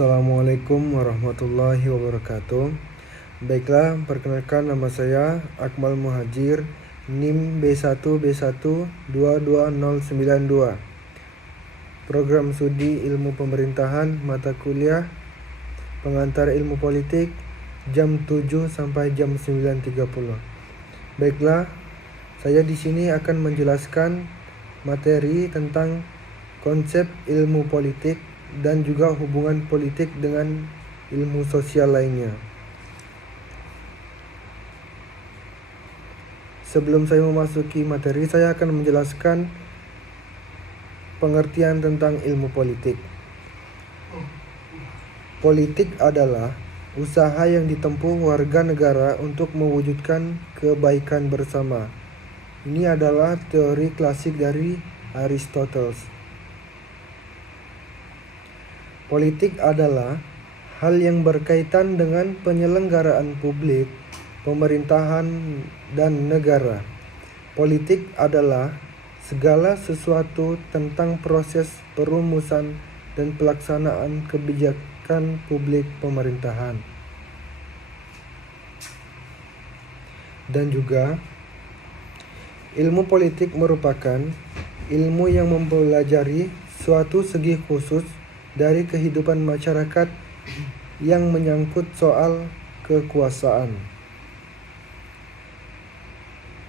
Assalamualaikum warahmatullahi wabarakatuh. Baiklah, perkenalkan nama saya Akmal Muhajir, NIM B1B1 22092. Program studi Ilmu Pemerintahan, mata kuliah Pengantar Ilmu Politik, jam 7 sampai jam 9.30. Baiklah, saya di sini akan menjelaskan materi tentang konsep ilmu politik dan juga hubungan politik dengan ilmu sosial lainnya. Sebelum saya memasuki materi, saya akan menjelaskan pengertian tentang ilmu politik. Politik adalah usaha yang ditempuh warga negara untuk mewujudkan kebaikan bersama. Ini adalah teori klasik dari Aristoteles. Politik adalah hal yang berkaitan dengan penyelenggaraan publik, pemerintahan, dan negara. Politik adalah segala sesuatu tentang proses perumusan dan pelaksanaan kebijakan publik pemerintahan. Dan juga, ilmu politik merupakan ilmu yang mempelajari suatu segi khusus dari kehidupan masyarakat yang menyangkut soal kekuasaan.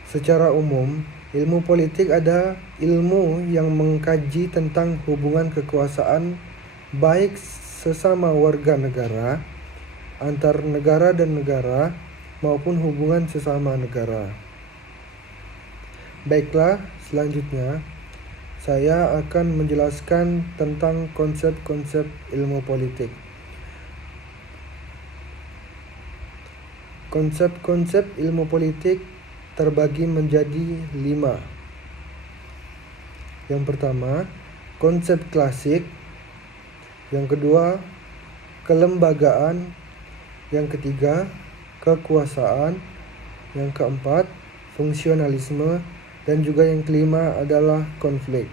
Secara umum, ilmu politik adalah ilmu yang mengkaji tentang hubungan kekuasaan baik sesama warga negara, antar negara dan negara, maupun hubungan sesama negara. Baiklah, selanjutnya saya akan menjelaskan tentang konsep-konsep ilmu politik. Konsep-konsep ilmu politik terbagi menjadi 5. Yang pertama, konsep klasik. Yang kedua, kelembagaan. Yang ketiga, kekuasaan. Yang keempat, fungsionalisme. Dan juga yang kelima adalah konflik.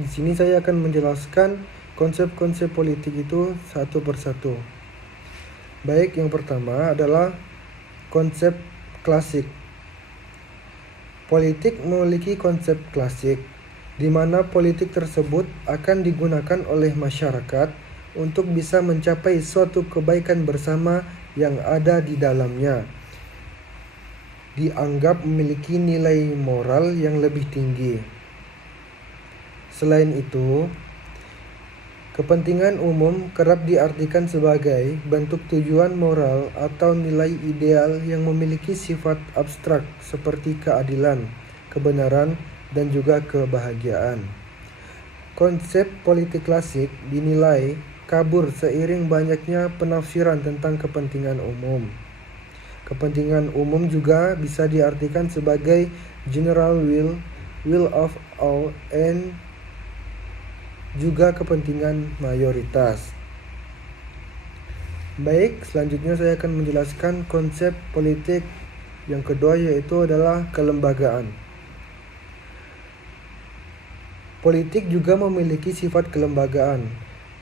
Di sini saya akan menjelaskan konsep-konsep politik itu satu persatu. Baik, yang pertama adalah konsep klasik. Politik memiliki konsep klasik, di mana politik tersebut akan digunakan oleh masyarakat untuk bisa mencapai suatu kebaikan bersama yang ada di dalamnya. Dianggap memiliki nilai moral yang lebih tinggi. Selain itu, kepentingan umum kerap diartikan sebagai bentuk tujuan moral atau nilai ideal yang memiliki sifat abstrak seperti keadilan, kebenaran, dan juga kebahagiaan. Konsep politik klasik dinilai kabur seiring banyaknya penafsiran tentang kepentingan umum. Kepentingan umum juga bisa diartikan sebagai general will of all, and juga kepentingan mayoritas. Baik, selanjutnya saya akan menjelaskan konsep politik yang kedua, yaitu adalah kelembagaan. Politik juga memiliki sifat kelembagaan.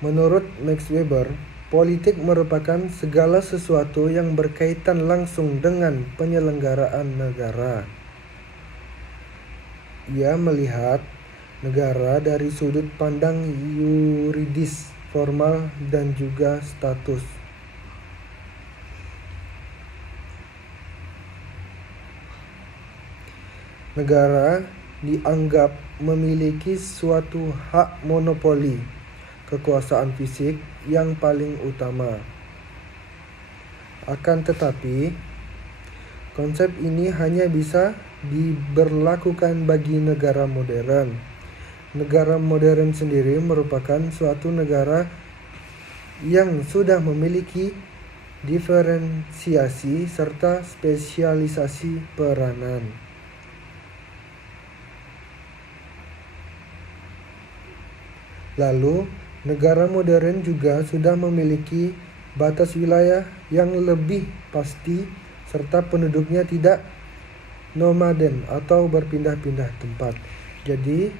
Menurut Max Weber, politik merupakan segala sesuatu yang berkaitan langsung dengan penyelenggaraan negara. Ia melihat negara dari sudut pandang yuridis, formal, dan juga status. Negara dianggap memiliki suatu hak monopoli kekuasaan fisik yang paling utama. Akan tetapi, konsep ini hanya bisa diberlakukan bagi negara modern. Negara modern sendiri merupakan suatu negara yang sudah memiliki diferensiasi serta spesialisasi peranan. Lalu, negara modern juga sudah memiliki batas wilayah yang lebih pasti serta penduduknya tidak nomaden atau berpindah-pindah tempat. Jadi,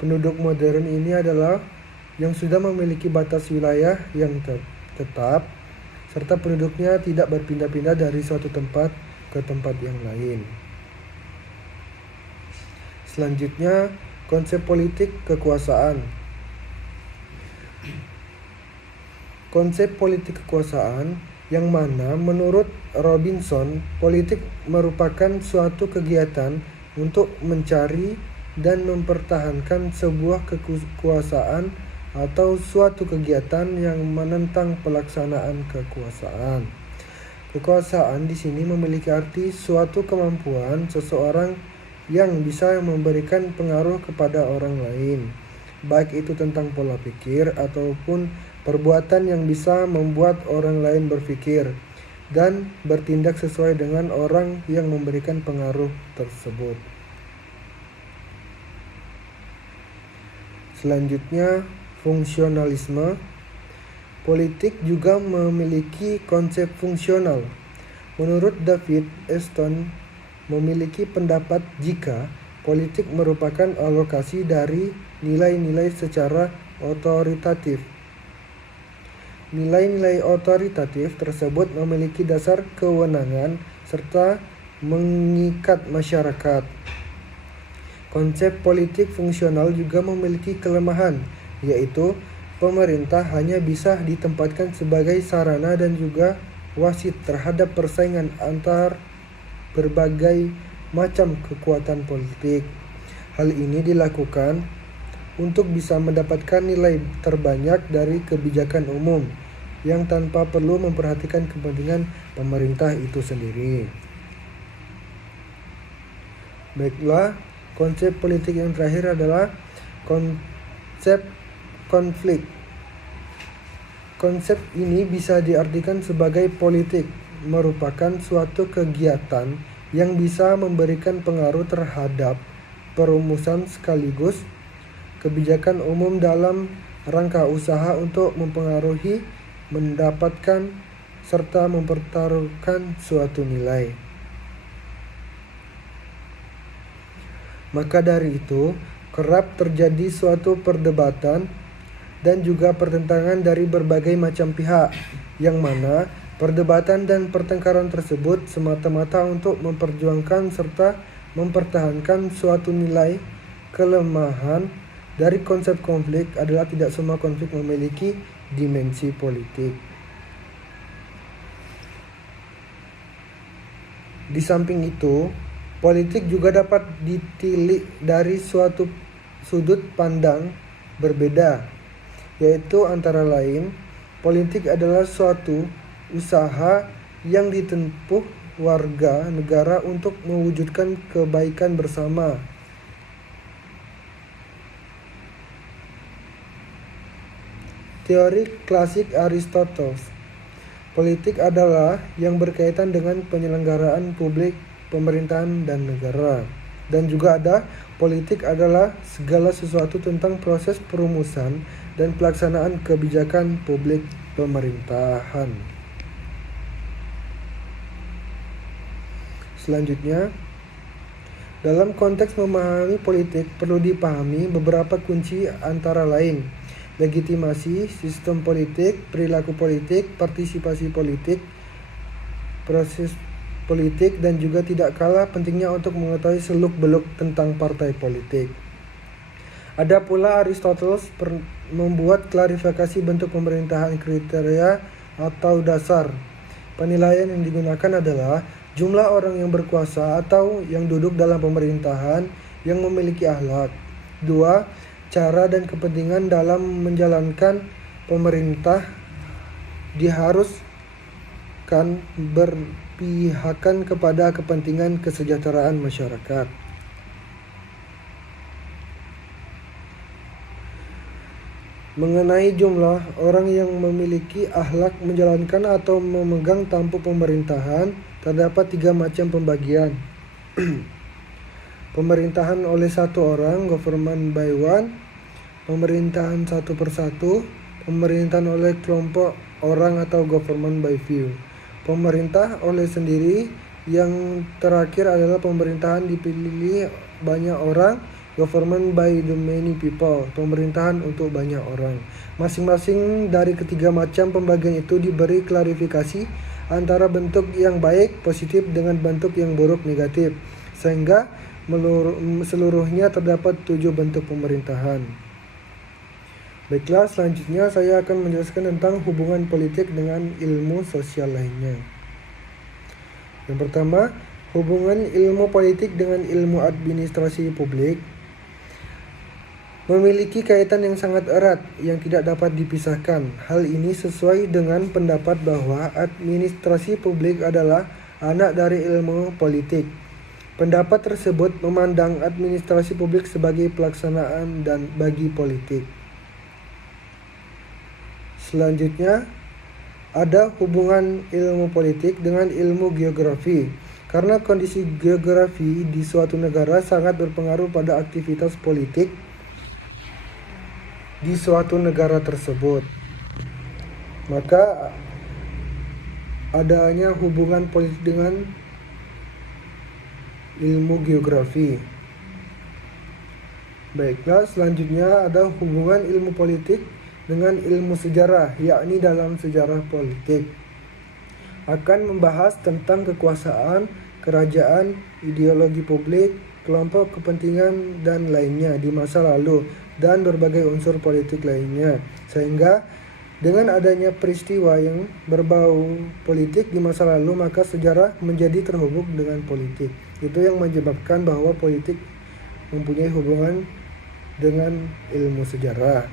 penduduk modern ini adalah yang sudah memiliki batas wilayah yang tetap, serta penduduknya tidak berpindah-pindah dari suatu tempat ke tempat yang lain. Selanjutnya, konsep politik kekuasaan. Konsep politik kekuasaan yang mana menurut Robinson, politik merupakan suatu kegiatan untuk mencari dan mempertahankan sebuah kekuasaan atau suatu kegiatan yang menentang pelaksanaan kekuasaan. Kekuasaan di sini memiliki arti suatu kemampuan seseorang yang bisa memberikan pengaruh kepada orang lain, baik itu tentang pola pikir ataupun perbuatan yang bisa membuat orang lain berpikir dan bertindak sesuai dengan orang yang memberikan pengaruh tersebut. Selanjutnya, fungsionalisme. Politik juga memiliki konsep fungsional. Menurut David Easton, memiliki pendapat jika politik merupakan alokasi dari nilai-nilai secara otoritatif. Nilai-nilai otoritatif tersebut memiliki dasar kewenangan serta mengikat masyarakat. Konsep politik fungsional juga memiliki kelemahan, yaitu pemerintah hanya bisa ditempatkan sebagai sarana dan juga wasit terhadap persaingan antar berbagai macam kekuatan politik. Hal ini dilakukan untuk bisa mendapatkan nilai terbanyak dari kebijakan umum yang tanpa perlu memperhatikan kepentingan pemerintah itu sendiri. Baiklah, konsep politik yang terakhir adalah konsep konflik. Konsep ini bisa diartikan sebagai politik merupakan suatu kegiatan yang bisa memberikan pengaruh terhadap perumusan sekaligus kebijakan umum dalam rangka usaha untuk mempengaruhi, mendapatkan, serta mempertaruhkan suatu nilai. Maka dari itu, kerap terjadi suatu perdebatan dan juga pertentangan dari berbagai macam pihak, yang mana perdebatan dan pertengkaran tersebut semata-mata untuk memperjuangkan serta mempertahankan suatu nilai. Kelemahan dari konsep konflik adalah tidak semua konflik memiliki dimensi politik. Di samping itu, politik juga dapat ditilik dari suatu sudut pandang berbeda, yaitu antara lain, politik adalah suatu usaha yang ditempuh warga negara untuk mewujudkan kebaikan bersama. Teori klasik Aristoteles. Politik adalah yang berkaitan dengan penyelenggaraan publik, pemerintahan, dan negara. Dan juga ada politik adalah segala sesuatu tentang proses perumusan dan pelaksanaan kebijakan publik pemerintahan. Selanjutnya, dalam konteks memahami politik perlu dipahami beberapa kunci antara lain: legitimasi sistem politik, perilaku politik, partisipasi politik, proses politik, dan juga tidak kalah pentingnya untuk mengetahui seluk-beluk tentang partai politik. Ada pula Aristoteles membuat klarifikasi bentuk pemerintahan kriteria atau dasar. Penilaian yang digunakan adalah jumlah orang yang berkuasa atau yang duduk dalam pemerintahan yang memiliki akhlak. 2. Cara dan kepentingan dalam menjalankan pemerintah diharuskan berpihakan kepada kepentingan kesejahteraan masyarakat. Mengenai jumlah orang yang memiliki akhlak menjalankan atau memegang tampuk pemerintahan, terdapat 3 macam pembagian. Pemerintahan oleh satu orang, government by one. Pemerintahan satu persatu, pemerintahan oleh kelompok orang atau government by few. Pemerintah oleh sendiri. Yang terakhir adalah pemerintahan dipilih banyak orang government by the many people, pemerintahan untuk banyak orang. Masing-masing dari ketiga macam pembagian itu diberi klarifikasi antara bentuk yang baik, positif dengan bentuk yang buruk, negatif, sehingga seluruhnya terdapat 7 bentuk pemerintahan. Baiklah, selanjutnya saya akan menjelaskan tentang hubungan politik dengan ilmu sosial lainnya. Yang pertama, hubungan ilmu politik dengan ilmu administrasi publik memiliki kaitan yang sangat erat yang tidak dapat dipisahkan. Hal ini sesuai dengan pendapat bahwa administrasi publik adalah anak dari ilmu politik. Pendapat tersebut memandang administrasi publik sebagai pelaksanaan dan bagi politik. Selanjutnya, ada hubungan ilmu politik dengan ilmu geografi. Karena kondisi geografi di suatu negara sangat berpengaruh pada aktivitas politik di suatu negara tersebut, maka adanya hubungan politik dengan ilmu geografi. Baiklah, selanjutnya ada hubungan ilmu politik dengan ilmu sejarah, yakni dalam sejarah politik akan membahas tentang kekuasaan, kerajaan, ideologi publik, kelompok kepentingan dan lainnya di masa lalu dan berbagai unsur politik lainnya, sehingga dengan adanya peristiwa yang berbau politik di masa lalu, maka sejarah menjadi terhubung dengan politik. Itu yang menyebabkan bahwa politik mempunyai hubungan dengan ilmu sejarah.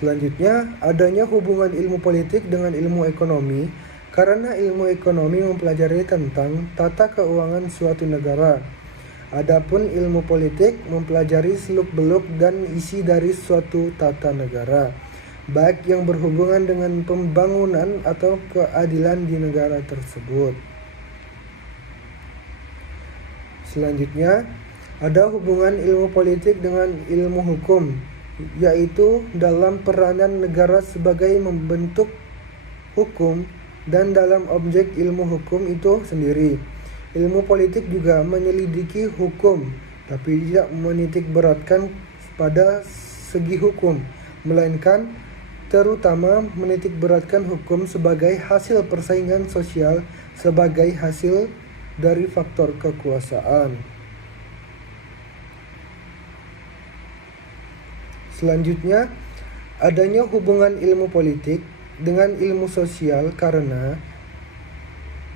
Selanjutnya, adanya hubungan ilmu politik dengan ilmu ekonomi, karena ilmu ekonomi mempelajari tentang tata keuangan suatu negara. Adapun ilmu politik mempelajari seluk-beluk dan isi dari suatu tata negara, baik yang berhubungan dengan pembangunan atau keadilan di negara tersebut. Selanjutnya, ada hubungan ilmu politik dengan ilmu hukum, yaitu dalam peranan negara sebagai membentuk hukum dan dalam objek ilmu hukum itu sendiri. Ilmu politik juga menyelidiki hukum, tapi tidak menitik beratkan pada segi hukum, melainkan terutama menitik beratkan hukum sebagai hasil persaingan sosial, sebagai hasil dari faktor kekuasaan. Selanjutnya, adanya hubungan ilmu politik dengan ilmu sosial karena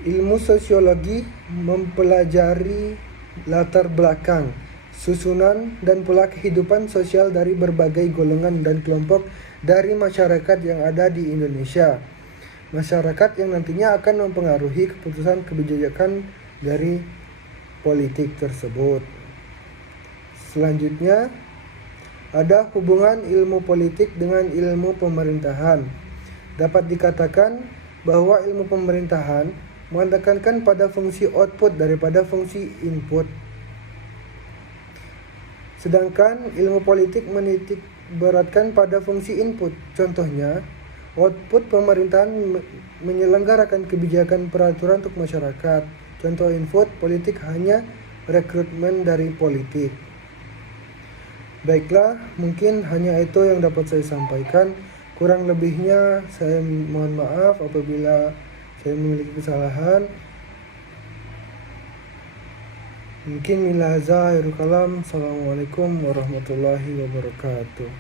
ilmu sosiologi mempelajari latar belakang, susunan, dan pola kehidupan sosial dari berbagai golongan dan kelompok dari masyarakat yang ada di Indonesia. Masyarakat yang nantinya akan mempengaruhi keputusan kebijakan dari politik tersebut. Selanjutnya, ada hubungan ilmu politik dengan ilmu pemerintahan. Dapat dikatakan bahwa ilmu pemerintahan menekankan pada fungsi output daripada fungsi input. Sedangkan ilmu politik menitik beratkan pada fungsi input. Contohnya, output pemerintahan menyelenggarakan kebijakan peraturan untuk masyarakat. Contoh input politik hanya rekrutmen dari politik. Baiklah, mungkin hanya itu yang dapat saya sampaikan. Kurang lebihnya saya mohon maaf apabila saya memiliki kesalahan. Mungkin min hadza khairul kalam. Assalamualaikum warahmatullahi wabarakatuh.